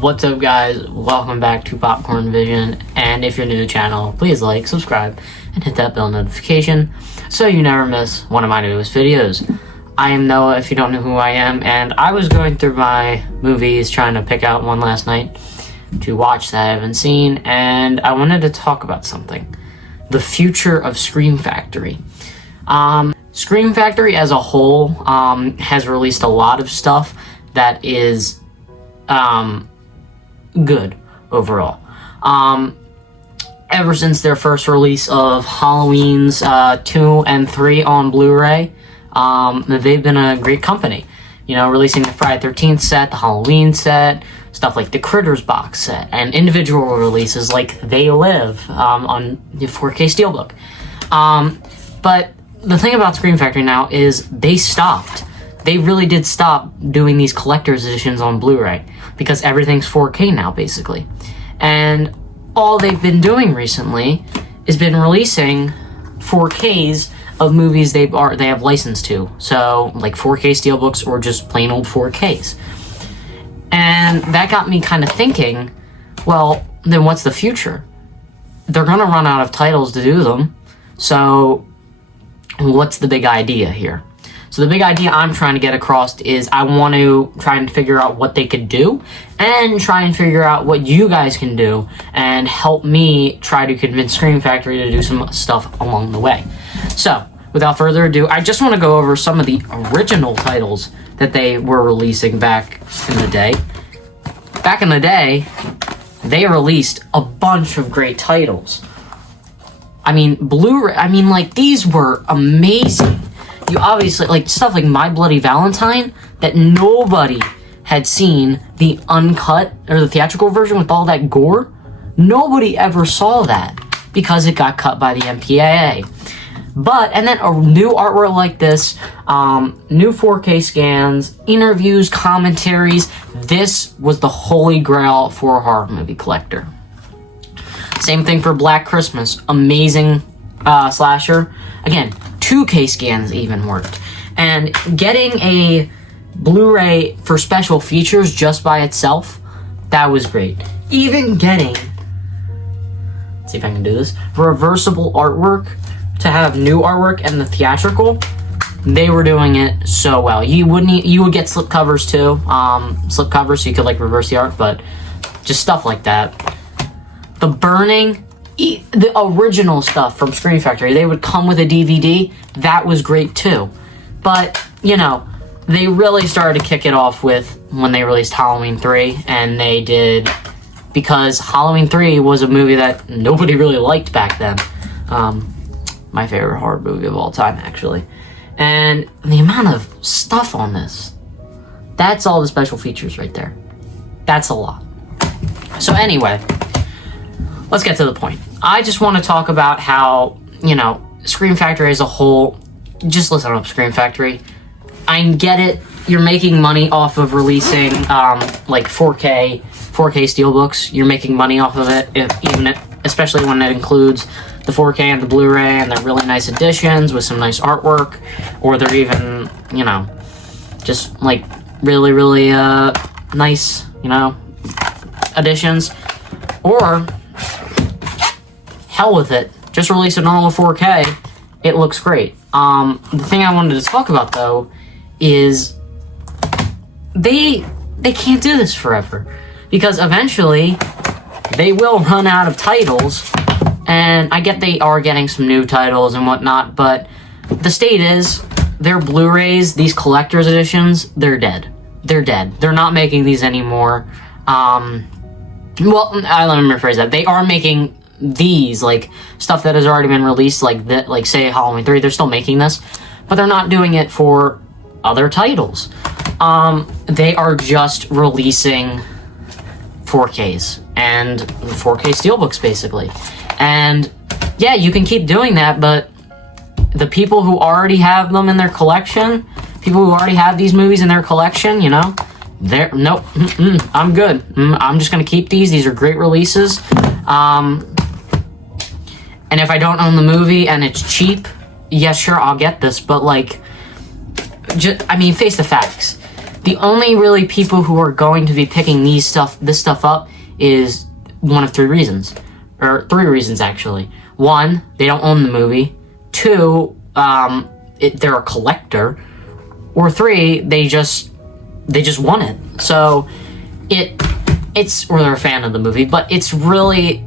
What's up, guys? Welcome back to Popcorn Vision, and if you're new to the channel, please like, subscribe, and hit that bell notification so you never miss one of my newest videos. I am Noah, if you don't know who I am, and I was going through my movies trying to pick out one last night to watch that I haven't seen, and I wanted to talk about something. The future of Scream Factory. Scream Factory as a whole has released a lot of stuff that is good overall. Ever since their first release of Halloween's 2 and 3 on Blu-ray, they've been a great company. You know, releasing the Friday 13th set, the Halloween set, stuff like the Critters box set, and individual releases like They Live on the 4K Steelbook. But the thing about Scream Factory now is they stopped. They really did stop doing these collector's editions on Blu-ray because everything's 4K now, basically. And all they've been doing recently is been releasing 4Ks of movies they have licensed to. So, like 4K Steelbooks or just plain old 4Ks. And that got me kind of thinking, well, then what's the future? They're going to run out of titles to do them. So, what's the big idea here? So the big idea I'm trying to get across is I want to try and figure out what they could do and try and figure out what you guys can do and help me try to convince Scream Factory to do some stuff along the way. So, without further ado, I just want to go over some of the original titles that they were releasing back in the day. Back in the day, they released a bunch of great titles. I mean, Blu-ray, these were amazing. You obviously, stuff like My Bloody Valentine, that nobody had seen the uncut, or the theatrical version with all that gore. Nobody ever saw that, because it got cut by the MPAA. And then a new artwork like this, new 4K scans, interviews, commentaries. This was the holy grail for a horror movie collector. Same thing for Black Christmas. Amazing slasher. Again, 2K scans even worked. And getting a Blu-ray for special features just by itself, that was great. Even getting, let's see if I can do this, reversible artwork to have new artwork and the theatrical, they were doing it so well. You would get slip covers too, slip covers so you could reverse the art, but just stuff like that. The Burning, the original stuff from Scream Factory, they would come with a DVD. That was great too. But, you know, they really started to kick it off with when they released Halloween 3, and they did, because Halloween 3 was a movie that nobody really liked back then. My favorite horror movie of all time, actually. And the amount of stuff on this, that's all the special features right there. That's a lot. So anyway, let's get to the point. I just want to talk about how, you know, Scream Factory as a whole, just listen up, Scream Factory. I get it. You're making money off of releasing, 4K Steelbooks. You're making money off of it, especially when it includes the 4K and the Blu-ray, and they're really nice editions with some nice artwork, or they're even, you know, just, really, really, nice, you know, editions. Or, hell with it. Just release a normal 4K. It looks great. The thing I wanted to talk about, though, is they can't do this forever. Because eventually, they will run out of titles. And I get they are getting some new titles and whatnot, but the state is, their Blu-rays, these collector's editions, they're dead. They're dead. They're not making these anymore. Let me rephrase that. They are making these, stuff that has already been released, say Halloween 3, they're still making this, but they're not doing it for other titles. They are just releasing 4Ks and 4K Steelbooks, basically. And yeah, you can keep doing that, but the people who already have them in their collection, people who already have these movies in their collection, you know, nope, I'm good. I'm just gonna keep these. These are great releases. And if I don't own the movie and it's cheap, yeah, sure, I'll get this. But face the facts. The only really people who are going to be picking this stuff up is one of three reasons. Or three reasons, actually. One, they don't own the movie. Two, they're a collector. Or three, they just want it. So or they're a fan of the movie, but it's really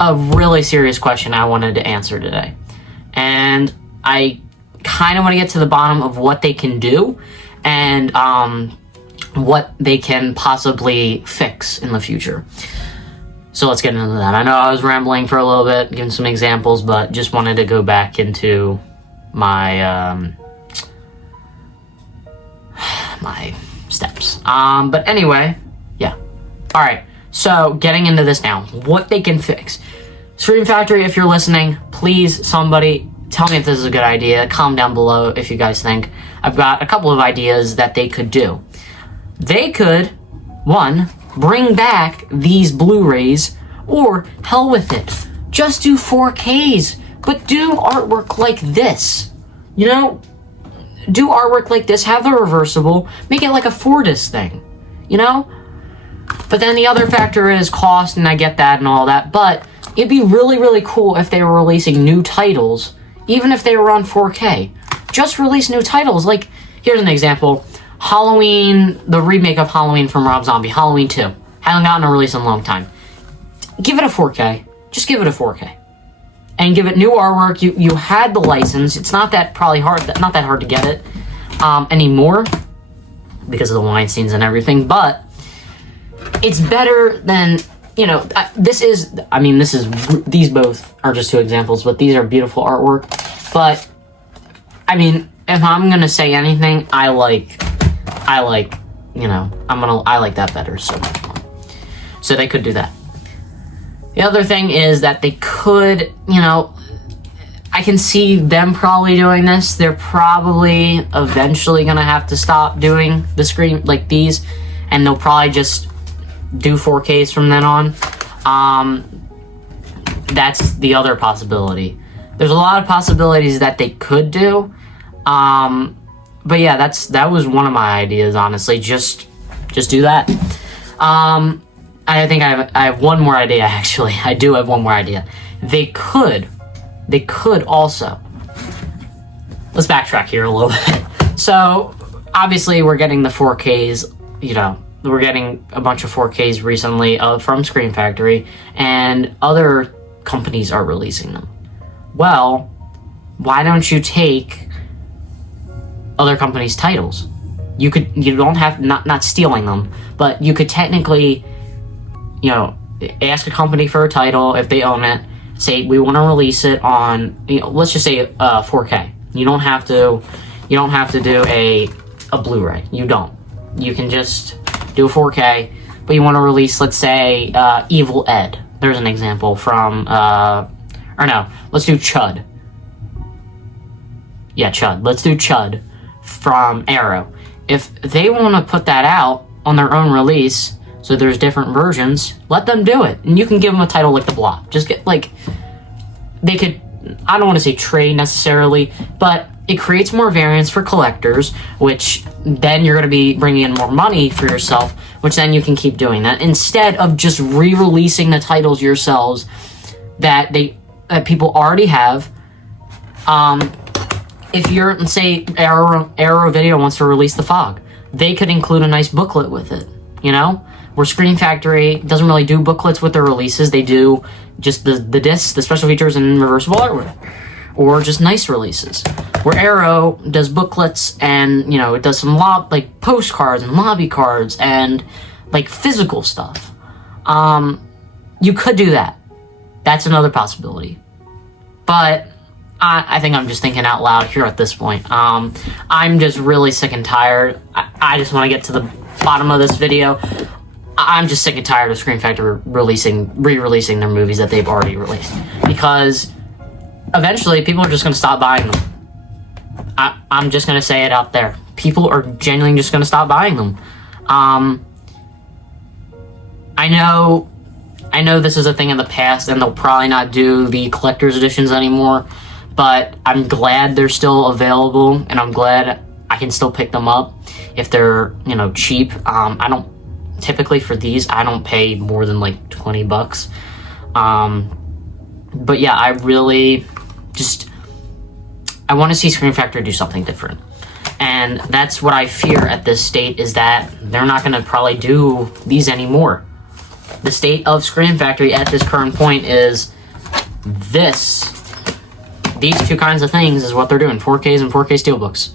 a really serious question I wanted to answer today. And I kind of want to get to the bottom of what they can do and what they can possibly fix in the future. So let's get into that. I know I was rambling for a little bit, giving some examples, but just wanted to go back into my my steps. But anyway, yeah. All right. So getting into this now, what they can fix. Scream Factory, if you're listening, please, somebody tell me if this is a good idea. Comment down below if you guys think. I've got a couple of ideas that they could do. They could, one, bring back these Blu-rays, or hell with it. Just do 4Ks, but do artwork like this. You know, do artwork like this, have the reversible, make it like a 4-disc thing, you know? But then the other factor is cost, and I get that and all that, but it'd be really, really cool if they were releasing new titles, even if they were on 4K. Just release new titles. Like, here's an example. Halloween, the remake of Halloween from Rob Zombie, Halloween 2. Hasn't gotten a release in a long time. Give it a 4K. Just give it a 4K. And give it new artwork. You had the license. It's not that hard to get it anymore because of the Weinsteins and everything, but it's better than, you know, these both are just two examples, but these are beautiful artwork. But I mean, if I'm gonna say anything, I like that better so much more. So they could do that. The other thing is that they could, you know, I can see them probably doing this. They're probably eventually gonna have to stop doing the Scream like these, and they'll probably just do 4Ks from then on. That's the other possibility. There's a lot of possibilities that they could do. But yeah, that was one of my ideas, honestly. Just do that. I think I have one more idea, actually. I do have one more idea. They could also, let's backtrack here a little bit. So obviously we're getting the 4Ks, you know, we're getting a bunch of 4Ks recently from Scream Factory, and other companies are releasing them. Well, why don't you take other companies' titles? You don't have, not stealing them, but you could technically, you know, ask a company for a title if they own it, say we want to release it on, you know, let's just say 4K. You don't have to do a Blu-ray. You don't. You can just do a 4K, but you want to release, let's say, Evil Ed. There's an example from, let's do Chud. Yeah, Chud. Let's do Chud from Arrow. If they want to put that out on their own release, so there's different versions, let them do it. And you can give them a title like The Blob. Just get, like, they could, I don't want to say trade necessarily, but it creates more variants for collectors, which then you're going to be bringing in more money for yourself, which then you can keep doing that, instead of just re-releasing the titles yourselves that people already have. If you're, say, Arrow Video wants to release The Fog, they could include a nice booklet with it, you know? Where Scream Factory doesn't really do booklets with their releases, they do just the discs, the special features, and reversible artwork. Or just nice releases. Where Arrow does booklets and, you know, it does some postcards and lobby cards and, like, physical stuff. You could do that. That's another possibility. But I think I'm just thinking out loud here at this point. I'm just really sick and tired. I just want to get to the bottom of this video. I'm just sick and tired of Scream Factory re-releasing their movies that they've already released. Because eventually people are just going to stop buying them. I'm just going to say it out there. People are genuinely just going to stop buying them. I know this is a thing in the past, and they'll probably not do the collector's editions anymore, but I'm glad they're still available, and I'm glad I can still pick them up if they're, you know, cheap. I don't typically, for these, I don't pay more than like $20. But yeah, I really just, I want to see Scream Factory do something different. And that's what I fear at this state, is that they're not going to probably do these anymore. The state of Scream Factory at this current point is these two kinds of things is what they're doing. 4Ks and 4K Steelbooks.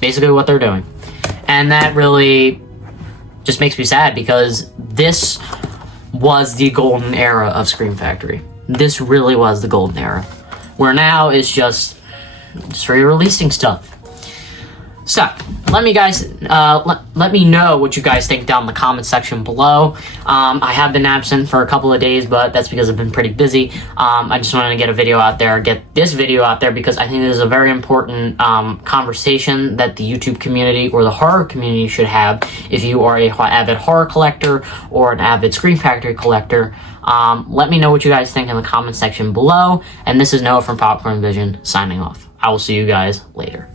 Basically what they're doing. And that really just makes me sad, because this was the golden era of Scream Factory. This really was the golden era. Where now it's just re-releasing stuff. So, let me know what you guys think down in the comment section below. I have been absent for a couple of days, but that's because I've been pretty busy. I just wanted to get this video out there, because I think this is a very important conversation that the YouTube community or the horror community should have. If you are an avid horror collector or an avid Scream Factory collector, let me know what you guys think in the comment section below. And this is Noah from Popcorn Vision signing off. I will see you guys later.